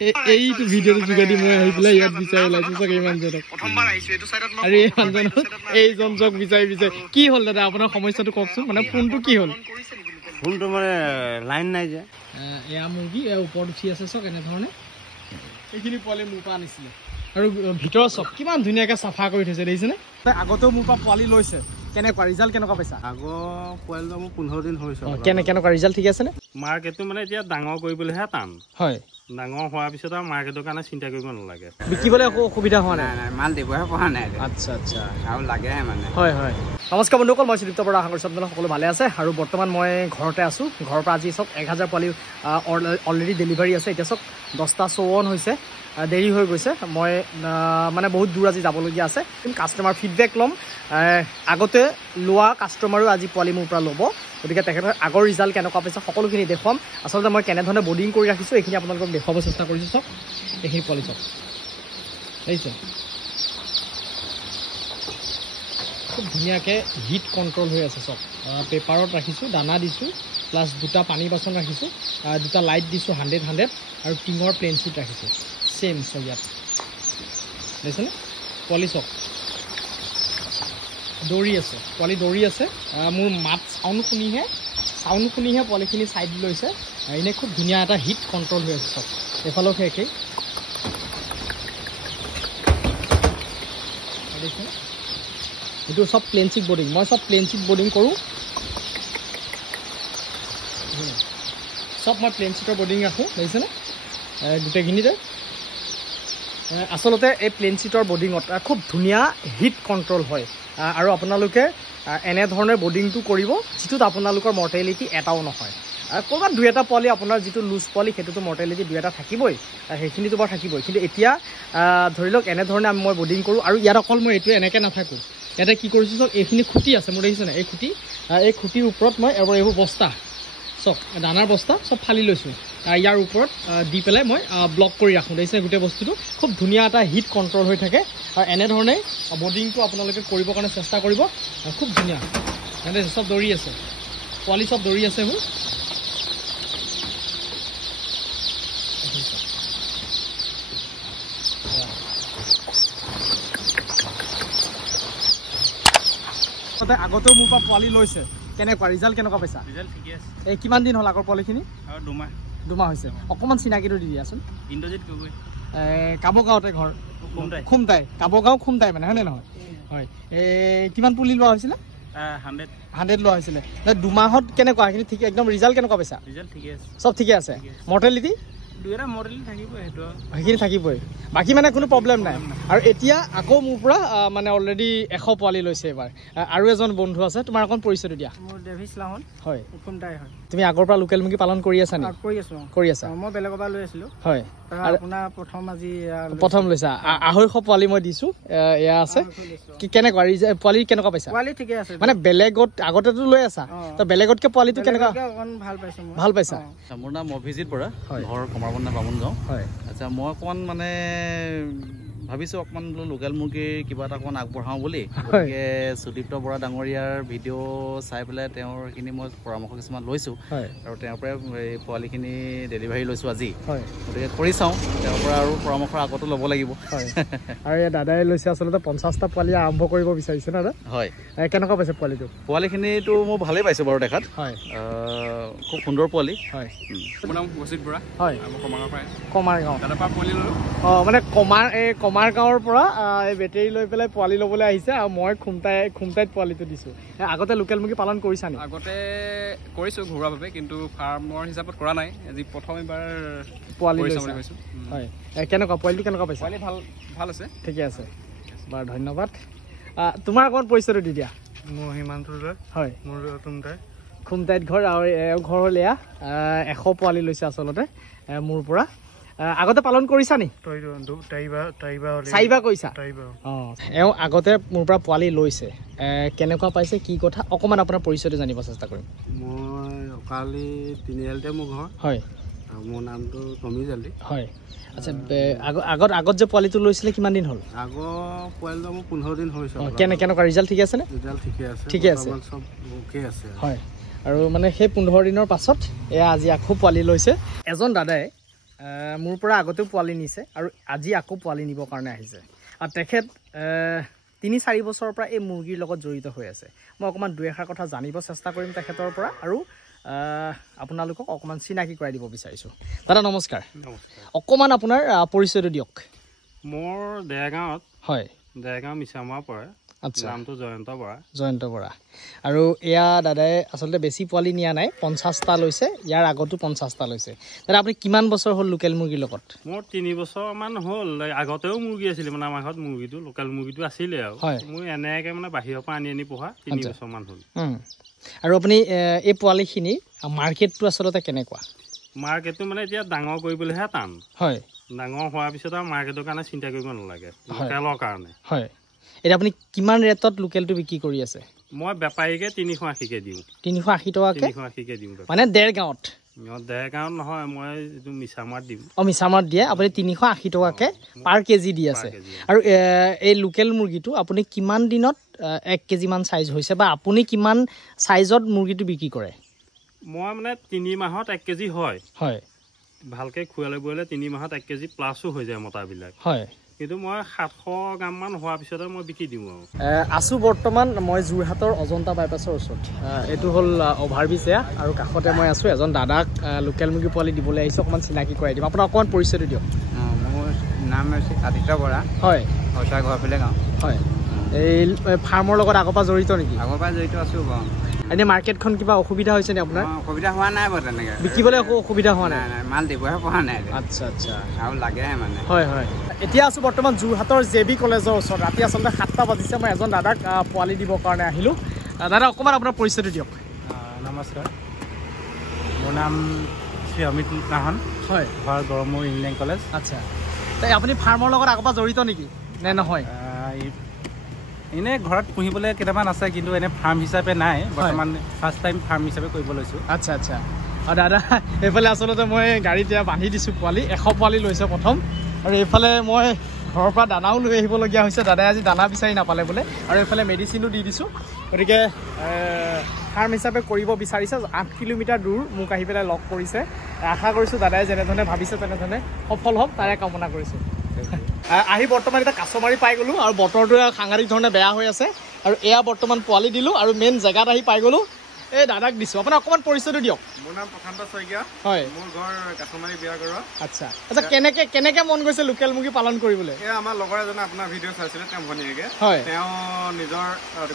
এইটো ভিডিঅ'টো যোগেদি মই আহি পেলাই ইয়াত বিচাৰি ওলাইছো চাগে ইমানজনক প্ৰথমবাৰ আহিছো এইটো সাইডত মই আৰু এই মানুহজনক এইজন জক বিচাৰি কি হ'ল দাদা আপোনাৰ সমস্যাটো কওকচোন মানে ফোনটো কি হ'ল ফোনটো মানে লাইন নাই যে এয়া মুৰ্গী ওপৰত উঠি আছে চক এনেধৰণে এইখিনি পোৱালি মোৰ পৰা আনিছিলে আৰু ভিতৰৰ চক কিমান ধুনীয়াকৈ চাফা কৰি থৈছে দেখিছেনে আগতেও মোৰ পৰা পোৱালি লৈছে কেনেকুৱা ৰিজাল্ট কেনেকুৱা পাইছা আগৰ পোৱালিটো মোৰ 15 দিন হৈছে কেনেকুৱা ৰিজাল্ট ঠিক আছেনে মাৰ্কেটটো মানে এতিয়া ডাঙৰ কৰিবলৈহে টান হয় ডাঙৰ হোৱাৰ পিছত আৰু মাৰ্কেটৰ কাৰণে চিন্তা কৰিব নালাগে বিকিবলৈ একো অসুবিধা হোৱা নাই মাল দিবহে পৰা নাই আচ্ছা আচ্ছা আৰু লাগেহে মানে হয় হয় নমস্কাৰ বন্ধুসকল মই সুদীপ্ত বৰা আশা কৰিছোঁ আপোনালোক সকলো ভালে আছে আৰু বৰ্তমান মই ঘৰতে আছোঁ ঘৰৰ পৰা আজি চক 1000 পোৱালি অলৰেডি ডেলিভাৰী আছে এতিয়া চক 10:54 হৈছে দেৰি হৈ গৈছে মই মানে বহুত দূৰ আজি যাবলগীয়া আছে কাষ্টমাৰ ফিডবেক ল'ম আগতে লোৱা কাষ্টমাৰো আজি পোৱালি মোৰ পৰা ল'ব গতিকে তেখেতৰ আগৰ ৰিজাল্ট কেনেকুৱা পাইছে সকলোখিনি দেখুৱাম আচলতে মই কেনেধৰণে বৰ্ডিং কৰি ৰাখিছোঁ এইখিনি আপোনালোকক দেখুৱাব চেষ্টা কৰিছোঁ চক এইখিনি পোৱালি চক দেখিছে খুব ধুনীয়াকৈ হিট কণ্ট্ৰল হৈ আছে চব পেপাৰত ৰাখিছোঁ দানা দিছোঁ প্লাছ দুটা পানী বাচন ৰাখিছোঁ দুটা লাইট দিছোঁ 100 আৰু টিঙৰ প্লেন শ্বীট ৰাখিছোঁ চেম চব ইয়াত দেখিছেনে পোৱালি চক দৌৰি আছে পোৱালি দৌৰি আছে মোৰ মাত চাউণ্ড শুনিহে পোৱালিখিনি ছাইড লৈছে এনেই খুব ধুনীয়া এটা হিট কণ্ট্ৰল হৈ আছে চব এইফালেও সেই একেই দেখিছেনে এইটো সব প্লেন শ্বীট বৰ্ডিং মই সব প্লেন শ্বীট বৰ্ডিং কৰোঁ সব মই প্লেন শ্বীটৰ বৰ্ডিং ৰাখোঁ দেখিছেনে গোটেইখিনিতে আচলতে এই প্লেন শ্বীটৰ বৰ্ডিঙত খুব ধুনীয়া হিট কণ্ট্ৰল হয় আৰু আপোনালোকে এনেধৰণে বৰ্ডিংটো কৰিব যিটোত আপোনালোকৰ মৰ্টেলিটি এটাও নহয় ক'ৰবাত দুই এটা পোৱালি আপোনাৰ যিটো লুজ পোৱালি সেইটোতো মৰ্টেলিটি দুই এটা থাকিবই সেইখিনিতো বাৰু থাকিবই কিন্তু এতিয়া ধৰি লওক এনেধৰণে মই বৰ্ডিং কৰোঁ আৰু ইয়াত অকল মই এইটোৱে এনেকৈ নাথাকোঁ ইয়াতে কি কৰিছোঁ চক এইখিনি খুঁটি আছে মোৰ দেখিছেনে এই খুঁটিৰ ওপৰত মই এইবোৰ বস্তা চক দানাৰ বস্তা চব ফালি লৈছোঁ ইয়াৰ ওপৰত দি পেলাই মই ব্লক কৰি ৰাখোঁ দেখিছে গোটেই বস্তুটো খুব ধুনীয়া এটা হিট কণ্ট্ৰল হৈ থাকে আৰু এনেধৰণে বৰ্ডিংটো আপোনালোকে কৰিবৰ কাৰণে চেষ্টা কৰিব খুব ধুনীয়া চব দৌৰি আছে পোৱালি চব দৌৰি আছে মোৰ আগতেও মোৰ পৰা পোৱালি লৈছে কেনেকুৱা ৰিজাল্ট কেনেকুৱা পাইছা ৰিজাল্ট ঠিকে আছে এই কিমান দিন হ'ল আগৰ পোৱালিখিনি আৰু দুমাহ হৈছে অকণমান চিনাকিটো দি দিয়াচোন ইন্দ্ৰজিৎ গগৈ কাবগাঁৱতে ঘৰ খুমটাই কাবগাঁও খুমটাই মানে হয়নে নহয় হয় এই কিমান পুলি লোৱা হৈছিলে 100 লোৱা হৈছিলে দুমাহত কেনেকুৱা সেইখিনি ঠিক একদম ৰিজাল্ট কেনেকুৱা পাইছা ৰিজাল্ট ঠিকে আছে চব ঠিকে আছে মৰ্টেলিটি দুটা মডেল থাকিবই সেইটো সেইখিনি থাকিবই বাকী মানে কোনো প্ৰব্লেম নাই আৰু এতিয়া আকৌ মোৰ পৰা মানে অলৰেডি 100 পোৱালি লৈছে এবাৰ আৰু এজন বন্ধু আছে তোমাৰ অকণ পৰিচয়টো দিয়া মোৰ ডেভিছ লাহন হয় খুমটাই হয় তুমি আগৰ পৰা লোকেল মুৰ্গী পালন কৰি আছা নেকি কৰি আছা মই বেলেগৰ পৰা লৈ আছিলোঁ হয় আপোনাৰ প্ৰথম লৈছা 250 পোৱালি মই দিছোঁ এয়া আছে কেনেকুৱা পোৱালি কেনেকুৱা পাইছা পোৱালি ঠিকে আছে মানে বেলেগত আগতেতো লৈ আছা তো বেলেগতকৈ পোৱালিটো কেনেকুৱা ভাল পাইছা মোৰ নাম অভিজিত বৰা ঘৰ কমাৰবন্ধা বামুণগাঁও হয় আচ্ছা মই অকণমান মানে ভাবিছোঁ অকণমান বোলো লোকেল মুৰ্গীৰ কিবা এটা অকণমান আগবঢ়াওঁ বুলি গতিকে সুদীপ্ত বৰা ডাঙৰীয়াৰ ভিডিঅ' চাই পেলাই তেওঁৰ সেইখিনি মই পৰামৰ্শ কিছুমান লৈছোঁ আৰু তেওঁৰ পৰাই এই পোৱালিখিনি ডেলিভাৰী লৈছোঁ আজি গতিকে কৰি চাওঁ তেওঁৰ পৰা আৰু পৰামৰ্শ আগতো ল'ব লাগিব আৰু এই দাদাই লৈছে আচলতে 50টা পোৱালি আৰম্ভ কৰিব বিচাৰিছে না দাদা হয় কেনেকুৱা পাইছে পোৱালিখিনিতো মই ভালেই পাইছোঁ বাৰু দেখাত হয় খুব সুন্দৰ পোৱালি হয় মোৰ নাম অভিজিত বৰা হয় কমাৰগাঁও দাদাৰ পৰা পোৱালি ল'লোঁ মানে কমাৰগাঁৱৰ পৰা এই বেটেৰী লৈ পেলাই পোৱালি ল'বলৈ আহিছে আৰু মই খুমটাইত পোৱালিটো দিছোঁ আগতে লোকেল মুৰ্গী পালন কৰিছা নেকি আগতে কৰিছোঁ ঘৰুৱাভাৱে কিন্তু ফাৰ্মৰ হিচাপত কৰা নাই আজি প্ৰথম এবাৰ পোৱালি লৈছোঁ হয় কেনেকুৱা পোৱালিটো কেনেকুৱা পাইছা পোৱালি ভাল আছে ঠিকে আছে বাৰু ধন্যবাদ তোমাৰ অকণমান পৰিচয়টো দি দিয়া মোৰ হিমাংশু হয় মোৰ খুমটাইত ঘৰ আৰু ঘৰ হ'ল এয়া 100 পোৱালি লৈছে আচলতে মোৰ পৰা আগতে পালন কৰিছা নি চাৰিবাৰ কৰিছা এওঁ আগতে মোৰ পৰা পোৱালি লৈছে কেনেকুৱা পাইছে কি কথা অকণমান আপোনাৰ পৰিচয়টো জানিব চেষ্টা কৰিম মই অকালি তিনিআলিতে মোৰ ঘৰ হয় মোৰ নামটো টমি জালি হয় আচ্ছা আগত যে পোৱালিটো লৈছিলে কিমান দিন হ'ল আগৰ পোৱালিটো মোৰ 15 দিন হৈছে কেনেকুৱা ৰিজাল্ট ঠিকে আছেনে ৰিজাল্ট ঠিকে আছে চব ওকে আছে হয় আৰু মানে সেই 15 দিনৰ পাছত এয়া আজি আকৌ পোৱালি লৈছে এজন দাদাই মোৰ পৰা আগতেও পোৱালি নিছে আৰু আজি আকৌ পোৱালি নিবৰ কাৰণে আহিছে আৰু তেখেত 3-4 বছৰৰ পৰা এই মুৰ্গীৰ লগত জড়িত হৈ আছে মই অকণমান দুই এষাৰ কথা জানিব চেষ্টা কৰিম তেখেতৰ পৰা আৰু আপোনালোকক অকণমান চিনাকি কৰাই দিব বিচাৰিছোঁ দাদা নমস্কাৰ অকণমান আপোনাৰ পৰিচয়টো দিয়ক মোৰ দেৰগাঁৱত হয় দেৰগাঁও মিছামাৰ পৰা আচ্ছা নামটো জয়ন্ত বৰা আৰু এয়া দাদাই আচলতে বেছি পোৱালি নিয়া নাই 50টা লৈছে ইয়াৰ আগতো 50টা লৈছে দাদা আপুনি কিমান বছৰ হ'ল লোকেল মুৰ্গীৰ লগত মোৰ 3 বছৰমান হ'ল আগতেও মুৰ্গী আছিলে মানে আমাৰ ঘৰত মুৰ্গীটো লোকেল মুৰ্গীটো আছিলে আৰু মই এনেকৈ মানে বাহিৰৰ পৰা আনি পোহা 3 বছৰমান হ'ল আৰু আপুনি এই পোৱালিখিনি মাৰ্কেটটো আচলতে কেনেকুৱা মাৰ্কেটটো মানে এতিয়া ডাঙৰ কৰিবলৈহে টান হয় ডাঙৰ হোৱাৰ পিছত আৰু মাৰ্কেটৰ কাৰণে চিন্তা কৰিব নালাগে লোকেলৰ কাৰণে হয় এতিয়া আপুনি কিমান ৰেটত লোকেলটো বিক্ৰী কৰি আছে মই বেপাৰীকে 380কে দিওঁ 380 টকাকে 380কে দিওঁ মানে দেৰগাঁৱত দেৰগাঁৱত নহয় মই এইটো মিছামাৰত দিম মিছামাৰত দিয়ে আপুনি 380 টকাকে পাৰ কেজি দি আছে আৰু এই লোকেল মুৰ্গীটো আপুনি কিমান দিনত 1 কেজি মান সাইজ হৈছে বা আপুনি কিমান সাইজত মুৰ্গীটো বিক্ৰী কৰে মই মানে 3 মাহত 1 কেজি হয় হয় ভালকে খুৱালে বলে 3 মাহত 1 কেজি প্লাসও হৈ যায় মতাবিলাক হয় কিন্তু মই 700 গ্ৰাম মান হোৱাৰ পিছতে মই বিকি দিওঁ আৰু আছো বৰ্তমান মই যোৰহাটৰ অজন্তা বাইপাছৰ ওচৰত এটো হল অভাৰব্ৰিজ আৰু কাষতে মই আছো এজন দাদাক লোকেল মুৰ্গী পোৱালি দিবলৈ আহিছো অকমান চিনাকি কৰাই দিম আপোনাক অকমান পৰিচয়টো দিয়ক মোৰ নাম হৈছে আদিত্য বৰা হয় হতা ঘৰফালে গাঁও হয় এই ফাৰ্মৰ লগত আগৰ পৰা জড়িত নেকি আগৰ পৰা জড়িত আছো বাৰু এনে মাৰ্কেটখন কিবা অসুবিধা হৈছে নে আপোনাৰ অসুবিধা হোৱা নাই বাৰু তেনেকৈ বিকিবলৈ অসুবিধা হোৱা নাই মাল দিবহে পৰা নাই আচ্ছা আচ্ছা আৰু লাগেহে মানে হয় হয় এতিয়া আছো বৰ্তমান যোৰহাটৰ জেবি কলেজৰ ওচৰত ৰাতি আচলতে 7টা বাজিছে মই এজন দাদাক পোৱালি দিবৰ কাৰণে আহিলো দাদা অকণমান আপোনাৰ পৰিচয়টো দিয়ক নমস্কাৰ মোৰ নাম শ্ৰী অমিত নাহন হয় ঘৰ গড়মূৰ ইঞ্জিনিয়াৰিং কলেজ আচ্ছা আপুনি ফাৰ্মৰ লগত আগৰ পৰা জড়িত নেকি নে নহয় এনে ঘৰত পুহিবলৈ কেইটামান আছে কিন্তু এনে ফাৰ্ম হিচাপে নাই বৰ্তমান ফাৰ্ষ্ট টাইম ফাৰ্ম হিচাপে কৰিব লৈছোঁ আচ্ছা আচ্ছা দাদা এইফালে আচলতে মই গাড়ীত বান্ধি দিছোঁ পোৱালি 100 পোৱালি লৈছে প্ৰথম আৰু এইফালে মই ঘৰৰ পৰা দানাও লৈ আহিবলগীয়া হৈছে দাদাই আজি দানা বিচাৰি নাপালে বোলে আৰু এইফালে মেডিচিনো দি দিছোঁ গতিকে ফাৰ্ম হিচাপে কৰিব বিচাৰিছে 8 কিলোমিটাৰ দূৰ মোক আহি পেলাই লগ কৰিছে আশা কৰিছোঁ দাদাই যেনেধৰণে ভাবিছে তেনেধৰণে সফল হওক তাৰে কামনা কৰিছোঁ আহি বৰ্তমান এটা কাছমাৰী পাই গ'লোঁ আৰু বতৰটো সাংঘাতিক ধৰণে বেয়া হৈ আছে আৰু এয়া বৰ্তমান পোৱালি দিলোঁ আৰু মেইন জেগাত আহি পাই গ'লোঁ এই দাদাক দিছোঁ আপোনাৰ অকণমান পৰিচয়টো দিয়ক মোৰ নাম প্ৰশান্ত শইকীয়া হয় মোৰ ঘৰ কাছমাৰী বিয়াগড় আচ্ছা আচ্ছা কেনেকে মন গৈছে লোকেল মুৰ্গী পালন কৰিবলৈ এয়া আমাৰ লগৰ এজনে আপোনাৰ ভিডিঅ' চাইছিলে তেওঁ ভনীয়েকে হয় তেওঁ নিজৰ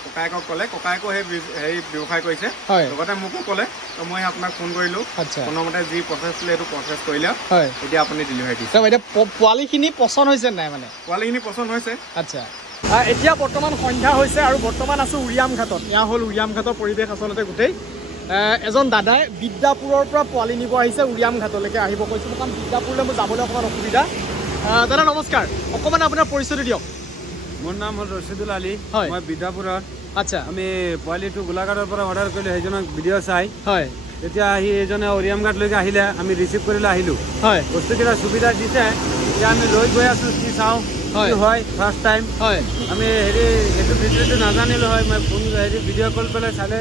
ককায়েকক ক'লে ককায়েকো সেই ব্যৱসায় কৰিছে হয় লগতে মোকো ক'লে তো মই আপোনাক ফোন কৰিলোঁ আচ্ছা কোনোমতে যি প্ৰচেছ আছিলে সেইটো প্ৰচেছ কৰিলে হয় এতিয়া আপুনি ডেলিভাৰী দিছে এতিয়া পোৱালিখিনি পচন্দ হৈছে নাই মানে পোৱালিখিনি পচন্দ হৈছে আচ্ছা এতিয়া বৰ্তমান সন্ধ্যা হৈছে আৰু বৰ্তমান আছোঁ উৰিয়াম ঘাটত এয়া হ'ল উৰিয়াম ঘাটৰ পৰিৱেশ আচলতে গোটেই এজন দাদাই বিদ্যাপুৰৰ পৰা পোৱালি নিব আহিছে উৰিয়াম ঘাটলৈকে আহিব কৈছোঁ কাৰণ বিদ্যাপুৰলৈ মোৰ যাবলৈ অকণমান অসুবিধা দাদা নমস্কাৰ অকণমান আপোনাৰ পৰিচয়টো দিয়ক মোৰ নাম হ'ল ৰচিদুল আলী হয় মই বিদ্যাপুৰত আচ্ছা আমি পোৱালিটো গোলাঘাটৰ পৰা অৰ্ডাৰ কৰিলোঁ সেইজনক ভিডিঅ' চাই হয় তেতিয়া আহি এইজনে উৰিয়াম ঘাটলৈকে আহিলে আমি ৰিচিভ কৰিলে আহিলোঁ হয় বস্তুকেইটা সুবিধা দিছে এতিয়া আমি লৈ গৈ আছোঁ কি চাওঁ হয় ফাৰ্ষ্ট টাইম হয় আমি এইটো ভিডিঅ'টো নাজানিলোঁ হয় মই ফোন ভিডিঅ' কল পেলাই চালে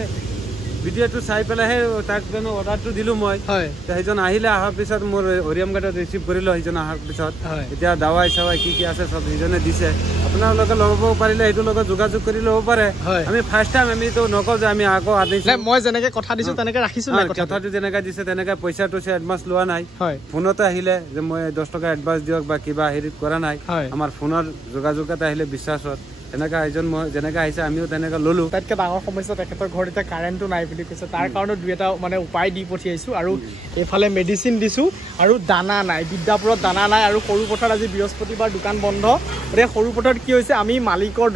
ভিডিঅ'টো চাই পেলাইহে তাক জানো অৰ্ডাৰটো দিলোঁ মই হয় সেইজন আহিলে অহাৰ পিছত মোৰ উৰিয়াম ঘাটত ৰিচিভ কৰিলোঁ সেইজন অহাৰ পিছত এতিয়া দাৱাই চাৱাই কি আছে চব সেইজনে দিছে আপোনালোকে ল'ব পাৰিলে সেইটোৰ লগত যোগাযোগ কৰি ল'ব পাৰে আমি ফাৰ্ষ্ট টাইম আমিতো নকওঁ যে আমি আকৌ আনিছোঁ মই যেনেকৈ কথা দিছোঁ তেনেকৈ ৰাখিছোঁ কথাটো যেনেকৈ দিছে তেনেকৈ পইচাটো এডভান্স লোৱা নাই ফোনতে আহিলে যে মই 10 টকা এডভান্স দিয়ক বা কিবা হেৰিত কৰা নাই আমাৰ ফোনৰ যোগাযোগত আহিলে বিশ্বাসত এনেকৈ এজন মই যেনেকৈ আহিছে আমিও তেনেকৈ ল'লোঁ তাতকৈ ডাঙৰ সমস্যা তেখেতৰ ঘৰত এতিয়া কাৰেণ্টটো নাই বুলি কৈছে তাৰ কাৰণে দুই এটা মানে উপায় দি পঠিয়াইছোঁ আৰু এইফালে মেডিচিন দিছোঁ আৰু দানা নাই বিদ্যাপুৰত দানা নাই আৰু সৰু পথাৰত আজি বৃহস্পতিবাৰ দোকান বন্ধ গতিকে সৰু পথাৰত কি হৈছে আমি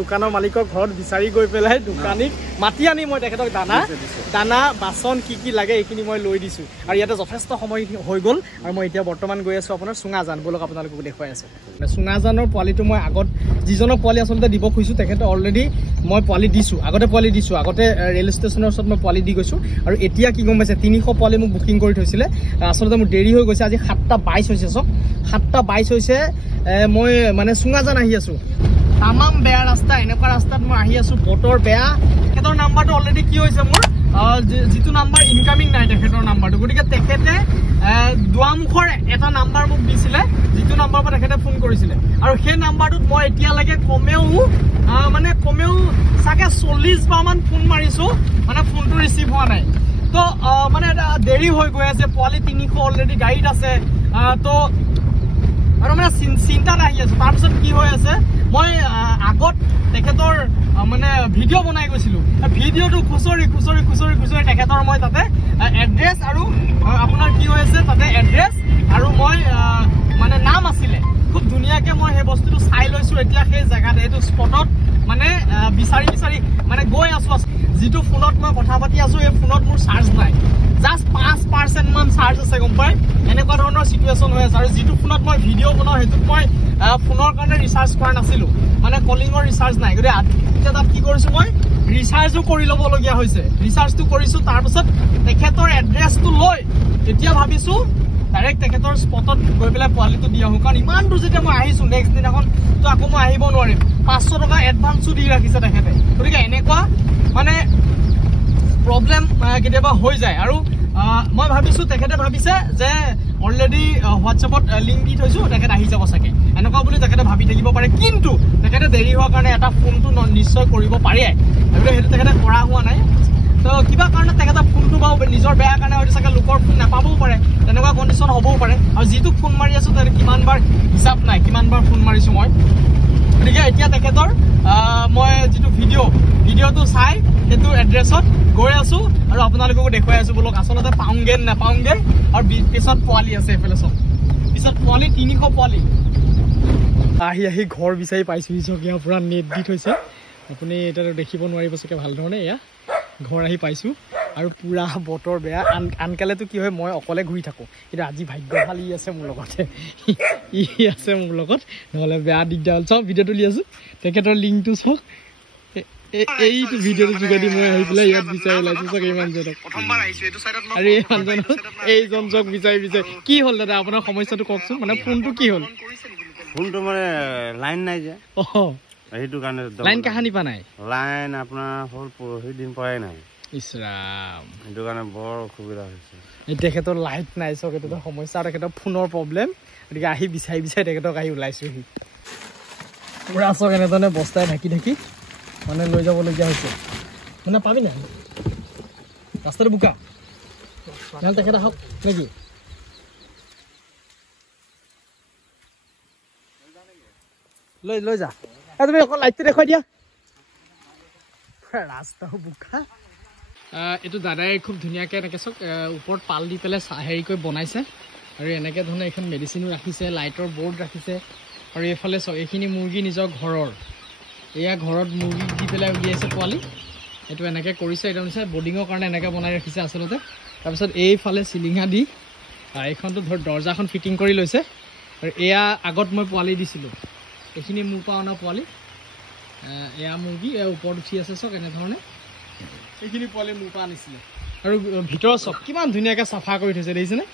দোকানৰ মালিকৰ ঘৰত বিচাৰি গৈ পেলাই দোকানীক মাতি আনি মই তেখেতক দানা বাচন কি লাগে এইখিনি মই লৈ দিছোঁ আৰু ইয়াতে যথেষ্ট সময় হৈ গ'ল আৰু মই এতিয়া বৰ্তমান গৈ আছোঁ আপোনাৰ চুঙাজান বলক আপোনালোকক দেখুৱাই আছোঁ চুঙাজানৰ পোৱালিটো মই আগত যিজনক পোৱালি আচলতে দিব খুজিছোঁ তেখেতে অলৰেডি মই পোৱালি দিছোঁ আগতে ৰেল ষ্টেচনৰ ওচৰত মই পোৱালি দি গৈছোঁ আৰু এতিয়া কি গম পাইছে 300 পোৱালি মোক বুকিং কৰি থৈছিলে আচলতে মোৰ দেৰি হৈ গৈছে আজি 7:22 হৈছে চব 7:22 হৈছে মই মানে চুঙাজান আহি আছোঁ তামাম বেয়া ৰাস্তা এনেকুৱা ৰাস্তাত মই আহি আছোঁ বতৰ বেয়া তেখেতৰ নাম্বাৰটো অলৰেডি কি হৈছে মোৰ যিটো নাম্বাৰ ইনকামিং নাই তেখেতৰ নাম্বাৰটো গতিকে তেখেতে দুৱামুখৰ এটা নাম্বাৰ মোক দিছিলে যিটো নাম্বাৰৰ পৰা তেখেতে ফোন কৰিছিলে আৰু সেই নাম্বাৰটোত মই এতিয়ালৈকে কমেও চাগে 40 বাৰমান ফোন মাৰিছোঁ মানে ফোনটো ৰিচিভ হোৱা নাই তো মানে দেৰি হৈ গৈ আছে পোৱালি 300 অলৰেডি গাড়ীত আছে তো আৰু মানে চিন্তাত আহি আছোঁ তাৰপিছত কি হৈ আছে মই আগত তেখেতৰ মানে ভিডিঅ' বনাই গৈছিলোঁ ভিডিঅ'টো খুচৰি তেখেতৰ মই তাতে এড্ৰেছ আৰু আপোনাৰ কি হৈ আছে তাতে এড্ৰেছ আৰু মই মানে নাম আছিলে খুব ধুনীয়াকৈ মই সেই বস্তুটো চাই লৈছোঁ এতিয়া সেই জেগাত এইটো স্পটত মানে বিচাৰি মানে গৈ আছোঁ যিটো ফোনত মই কথা পাতি আছোঁ এই ফোনত মোৰ চাৰ্জ নাই জাষ্ট 5% মান চাৰ্জ আছে গম পায় এনেকুৱা ধৰণৰ চিটুৱেশ্যন হৈ আছে আৰু যিটো ফোনত মই ভিডিঅ' বনাওঁ সেইটোত মই ফোনৰ কাৰণে ৰিচাৰ্জ কৰা নাছিলোঁ মানে কলিঙৰ ৰিচাৰ্জ নাই গতিকে এতিয়া তাত কি কৰিছোঁ মই ৰিচাৰ্জো কৰি ল'বলগীয়া হৈছে ৰিচাৰ্জটো কৰিছোঁ তাৰপিছত তেখেতৰ এড্ৰেছটো লৈ এতিয়া ভাবিছোঁ ডাইৰেক্ট তেখেতৰ স্পটত গৈ পেলাই পোৱালিটো দি আহোঁ কাৰণ ইমান দূৰ যেতিয়া মই আহিছোঁ নেক্সট দিনাখন তো আকৌ মই আহিব নোৱাৰিম 500 টকা এডভান্সো দি ৰাখিছে তেখেতে গতিকে এনেকুৱা মানে প্ৰব্লেম কেতিয়াবা হৈ যায় আৰু মই ভাবিছোঁ তেখেতে ভাবিছে যে অলৰেডি হোৱাটছএপত লিংক দি থৈছোঁ তেখেতে আহি যাব চাগে এনেকুৱা বুলি তেখেতে ভাবি থাকিব পাৰে কিন্তু তেখেতে দেৰি হোৱাৰ কাৰণে এটা ফোনটো নিশ্চয় কৰিব পাৰে গতিকে সেইটো তেখেতে কৰা হোৱা নাই তো কিবা কাৰণত তেখেতে ফোনটো বাৰু নিজৰ বেয়া কাৰণে হয়তো চাগে লোকৰ ফোন নাপাবও পাৰে তেনেকুৱা কণ্ডিশ্যন হ'বও পাৰে আৰু যিটো ফোন মাৰি আছোঁ তেখেতে কিমানবাৰ হিচাপ নাই কিমানবাৰ ফোন মাৰিছোঁ মই গতিকে এতিয়া তেখেতৰ মই যিটো ভিডিঅ'টো চাই সেইটো এড্ৰেছত গৈ আছোঁ আৰু আপোনালোককো দেখুৱাই আছোঁ বোলক আচলতে পাওঁগে নাপাওঁগে আৰু পিছত পোৱালি আছে এইফালে চব পিছত পোৱালি 300 পোৱালি আহি ঘৰ বিচাৰি পাইছোঁ ইজগীয়া পূৰা নেট দি থৈছে আপুনি এতিয়া দেখিব নোৱাৰিব চাগে ভাল ধৰণে এয়া ঘৰ আহি পাইছোঁ আৰু পূৰা বতৰ বেয়া আনকালেতো কি হয় মই অকলে ঘূৰি থাকোঁ কিন্তু আজি ভাগ্যশাল ই আছে মোৰ লগতে ই আছে মোৰ লগত নহ'লে বেয়া দিগদাৰ হ'ল চব ভিডিঅ' তুলি আছোঁ তেখেতৰ লিংকটো চাওক এইটো ভিডিঅ'টো যোগেদি মই আহি পেলাই ইয়াত বিচাৰি ওলাইছোঁ চাগে এই মানুহজনক আৰু এই মানুহজনক এইজন চক বিচাৰি কি হ'ল দাদা আপোনাৰ সমস্যাটো কওকচোন মানে ফোনটো কি হ'ল ফোনটো মানে লাইন নাই যে সেইটো কাৰণে লাইন কাহানি পা নাই লাইন আপোনাৰ হ'ল পৰহি দিন পৰাই নাই ইছৰাম সেইটো কাৰণে বৰ অসুবিধা হৈছে এই তেখেতৰ লাইট নাই চক এইটো সমস্যা তেখেতৰ ফোনৰ প্ৰব্লেম গতিকে আহি বিচাৰি তেখেতক আহি ওলাইছোঁহি পূৰা চক এনেধৰণে বস্তাই ঢাকি মানে লৈ যাবলগীয়া হৈছে মানে পাবি নাই ৰাস্তাটো বোকা নহ'লে তেখেত আহক নেকি লৈ যা তুমি অকল লাইটটো দেখুৱাই দিয়া ৰাস্তাও বোকা এইটো দাদাই খুব ধুনীয়াকৈ এনেকৈ চাওক ওপৰত পাল দি পেলাই হেৰি কৰি বনাইছে আৰু এনেকৈ ধৰণে এইখন মেডিচিনো ৰাখিছে লাইটৰ বৰ্ড ৰাখিছে আৰু এইফালে চাওক এইখিনি মুৰ্গী নিজৰ ঘৰৰ এয়া ঘৰত মুৰ্গী দি পেলাই উলিয়াইছে পোৱালি এইটো এনেকৈ কৰিছে এইটো নিচিনা বৰ্ডিঙৰ কাৰণে এনেকৈ বনাই ৰাখিছে আচলতে তাৰপিছত এইফালে চিলিঙা দি এইখনটো ধৰ দৰ্জাখন ফিটিং কৰি লৈছে আৰু এয়া আগত মই পোৱালি দিছিলোঁ এইখিনি মোৰ পৰা অনা পোৱালি এয়া মুৰ্গী এয়া ওপৰত উঠি আছে চাওক এনেধৰণে এইখিনি পোৱালি মোৰ পৰা আনিছিলে আৰু ভিতৰৰ চব কিমান ধুনীয়াকৈ চাফা কৰি থৈছে দেখিছেনে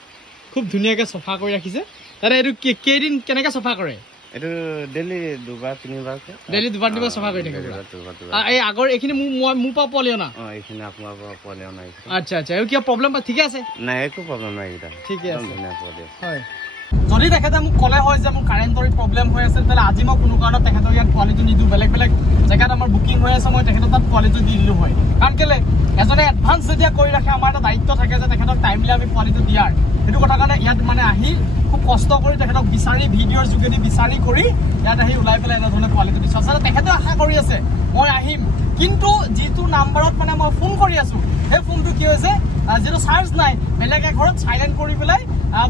খুব ধুনীয়াকৈ চাফা কৰি ৰাখিছে দাদা এইটো কেইদিন কেনেকৈ চাফা কৰে এইটো ডেইলি 2-3বাৰকৈ ডেইলি 2-3বাৰ চাফা কৰি থাকে এই আগৰ এইখিনি মোৰ পৰা পোৱালি অনা এইখিনি আপোনাৰ পৰা পোৱালি অনা আচ্ছা আৰু কিবা প্ৰব্লেম ঠিকে আছে নাই একো প্ৰব্লেম নাই এইকেইটা ঠিকে আছে ধুনীয়া পোৱালি হয় যদি তেখেতে মোক ক'লে হয় যে মোৰ কাৰেণ্টৰ প্ৰব্লেম হৈ আছে তেতিয়াহ'লে আজি মই কোনো কাৰণত তেখেতৰ ইয়াত পোৱালিটো নিদিওঁ বেলেগ জেগাত আমাৰ বুকিং হৈ আছে মই তেখেতৰ তাত পোৱালিটো দি দিলোঁ হয় কাৰণ কেলৈ এজনে এডভান্স যেতিয়া কৰি ৰাখে আমাৰ এটা দায়িত্ব থাকে যে তেখেতক টাইমলি আমি পোৱালিটো দিয়াৰ সেইটো কথা কাৰণে ইয়াত মানে আহি খুব কষ্ট কৰি তেখেতক বিচাৰি ভিডিঅ'ৰ যোগেদি বিচাৰি কৰি ইয়াত আহি ওলাই পেলাই এনেধৰণে পোৱালিটো দিছোঁ আচলতে তেখেতে আশা কৰি আছে মই আহিম কিন্তু যিটো নাম্বাৰত মানে মই ফোন কৰি আছোঁ সেই ফোনটো কি হৈছে যিটো চাৰ্জ নাই বেলেগ এঘৰত চাইলেণ্ট কৰি পেলাই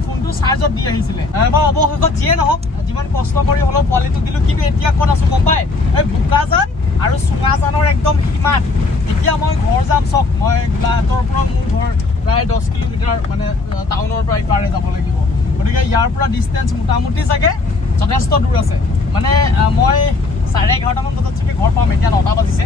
ফোনটো চাৰ্জত দি আহিছিলে মই অৱশেষত যিয়ে নহওক যিমান কষ্ট কৰি হ'লেও পোৱালিটো দিলোঁ কিন্তু এতিয়া ক'ত আছোঁ গম পাই এই বোকাজান আৰু চুঙাজানৰ একদম সীমাত এতিয়া মই ঘৰ যাম চক মই গোলাঘাটৰ পৰা মোৰ ঘৰ প্ৰায় 10 কিলোমিটাৰ মানে টাউনৰ পৰা ইপাৰে যাব লাগিব গতিকে ইয়াৰ পৰা ডিষ্টেঞ্চ মোটামুটি চাগে যথেষ্ট দূৰ আছে মানে মই 11:30মান বজাত চাগে ঘৰ পাম এতিয়া 9টা বাজিছে